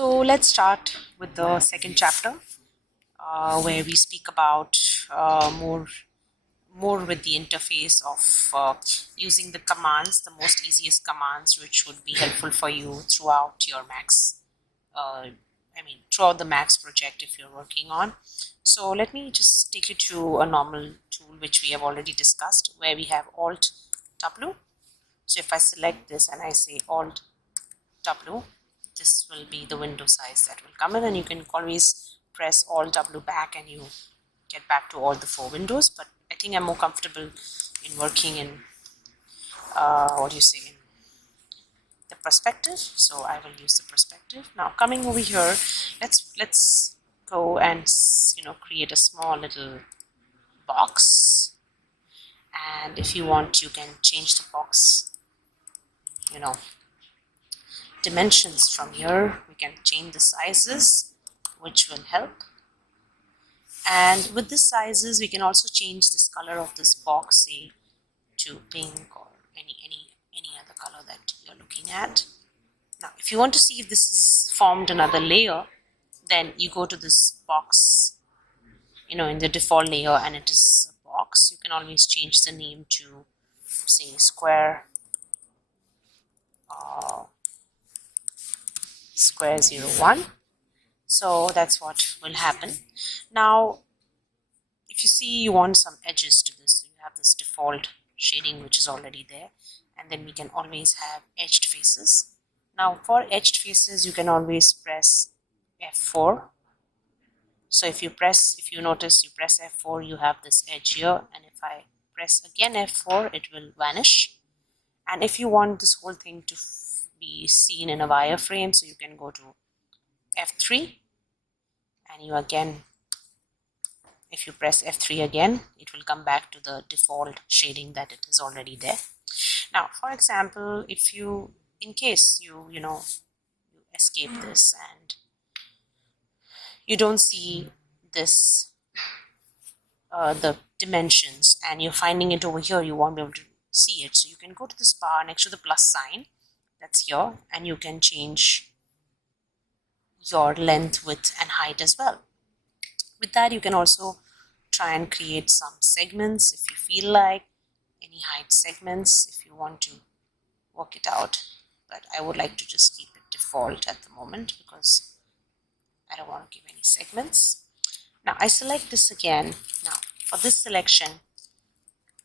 So let's start with the second chapter, where we speak about more with the interface of using the commands, the most easiest commands, which would be helpful for you throughout your Max. Throughout the Max project if you're working on. So let me just take you to a normal tool which we have already discussed, where we have Alt W. So if I select this and I say Alt W, this will be the window size that will come in, and you can always press Alt W back and you get back to all the 4 windows. But I think I'm more comfortable in working in in the perspective, so I will use the perspective. Now coming over here, let's go and create a small little box, and if you want you can change the box dimensions from here. We can change the sizes, which will help. And with the sizes we can also change this color of this box, say to pink or any other color that you're looking at. Now if you want to see if this is formed another layer, then you go to this box in the default layer, and it is a box. You can always change the name to say square 01. So that's what will happen. Now if you see you want some edges to this, you have this default shading which is already there, and then we can always have edged faces. Now for edged faces you can always press F4. So if you notice you press F4, you have this edge here, and if I press again F4, it will vanish. And if you want this whole thing to be seen in a wireframe, so you can go to F3, and you again, if you press F3 again, it will come back to the default shading that it is already there. Now for example, if you, in case you escape this and you don't see this the dimensions, and you're finding it over here, you won't be able to see it, so you can go to this bar next to the plus sign that's here, and you can change your length, width and height as well. With that you can also try and create some segments if you feel like, any height segments if you want to work it out, but I would like to just keep it default at the moment because I don't want to give any segments. Now I select this again. Now for this selection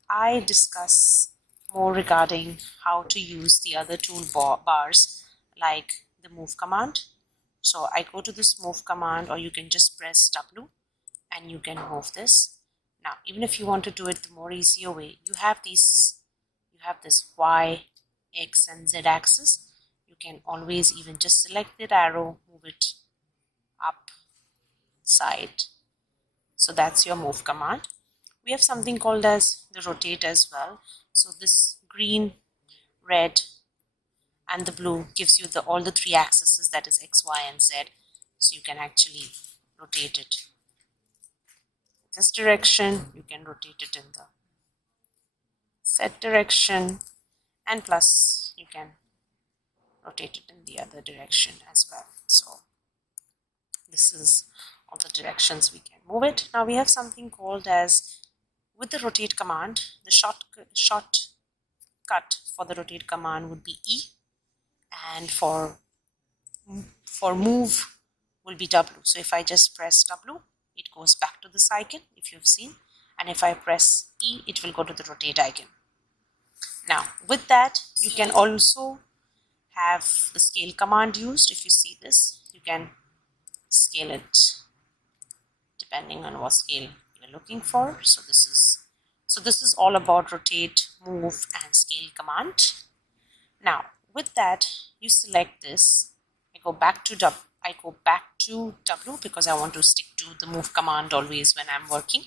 I discuss more regarding how to use the other toolbars like the move command. So I go to this move command, or you can just press W and you can move this. Now even if you want to do it the more easier way, you have this Y, X and Z axis. You can always even just select that arrow, move it up, side. So that's your move command. We have something called as the rotate as well. So this green, red and the blue gives you all the 3 axes, that is X, Y and Z. So you can actually rotate it this direction, you can rotate it in the Z direction, and plus you can rotate it in the other direction as well. So this is all the directions we can move it. Now we have something called as, with the rotate command, the shortcut for the rotate command would be E, and for move will be W. So if I just press W, it goes back to this icon if you've seen, and if I press E, it will go to the rotate icon. Now with that you can also have the scale command used. If you see this, you can scale it depending on what scale you're looking for. So this is all about rotate, move and scale command. Now with that you select this. I go back to W because I want to stick to the move command always when I'm working.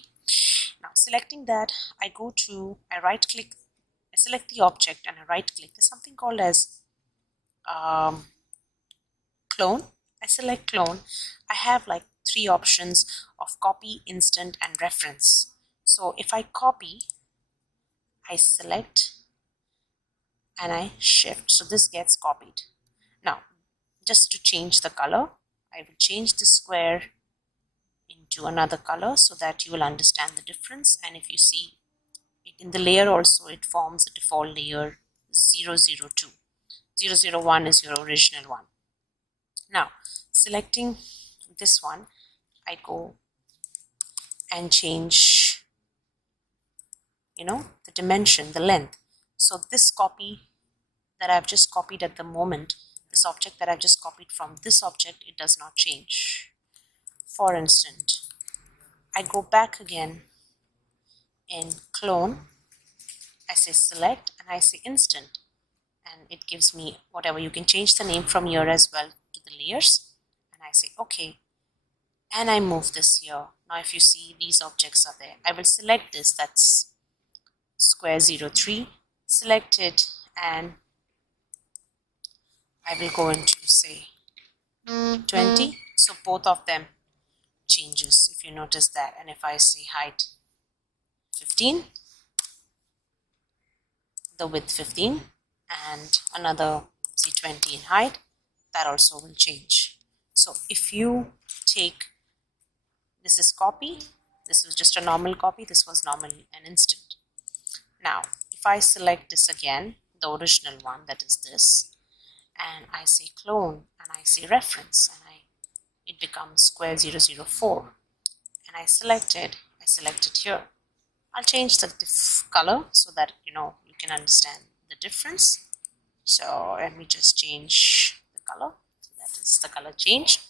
Now selecting that, I right click, I select the object and I right click. There's something called as clone. I select clone. I have like 3 options of copy, instant and reference. So if I copy, I select and I shift, so this gets copied. Now just to change the color, I will change the square into another color so that you will understand the difference. And if you see it in the layer also, it forms a default layer 002. 001 is your original one. Now selecting this one, I go and change, the dimension, the length. So this copy that I've just copied at the moment, this object that I've just copied from this object, it does not change. For instance, I go back again in clone, I say select and I say instant, and it gives me whatever. You can change the name from here as well to the layers, and I say okay, and I move this here. Now if you see, these objects are there. I will select this, that's square 03, select it, and I will go into say 20. So both of them changes, if you notice that. And if I say height 15, the width 15, and another say 20 in height, that also will change. So if you take, this is copy, this was just a normal copy, this was normal and instant. Now if I select this again, the original one, that is this, and I say clone and I say reference, and it becomes square 004, and I select it here. I'll change the color so that you can understand the difference. So let me just change the color. That is the color changed.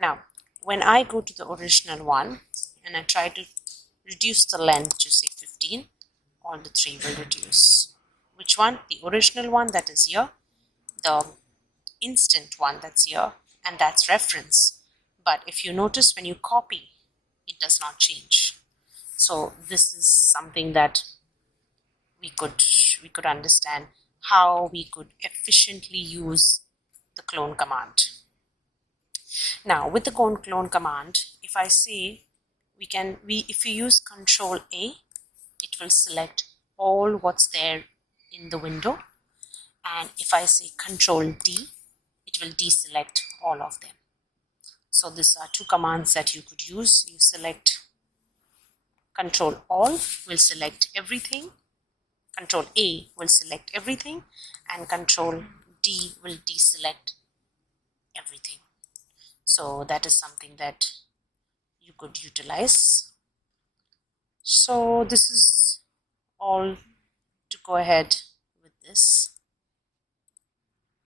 Now when I go to the original one and I try to reduce the length to say 15, all the three will reduce. Which one? The original one, that is here, the instant one, that's here, and that's reference. But if you notice, when you copy, it does not change. So this is something that we could understand how we could efficiently use the clone command. Now with the clone command, if I say if we use Control A, it will select all what's there in the window, and if I say Control D, it will deselect all of them. So these are two commands that you could use. You select Control All will select everything, Control A will select everything, and Control D will deselect everything. So that is something that you could utilize. So this is all to go ahead with this.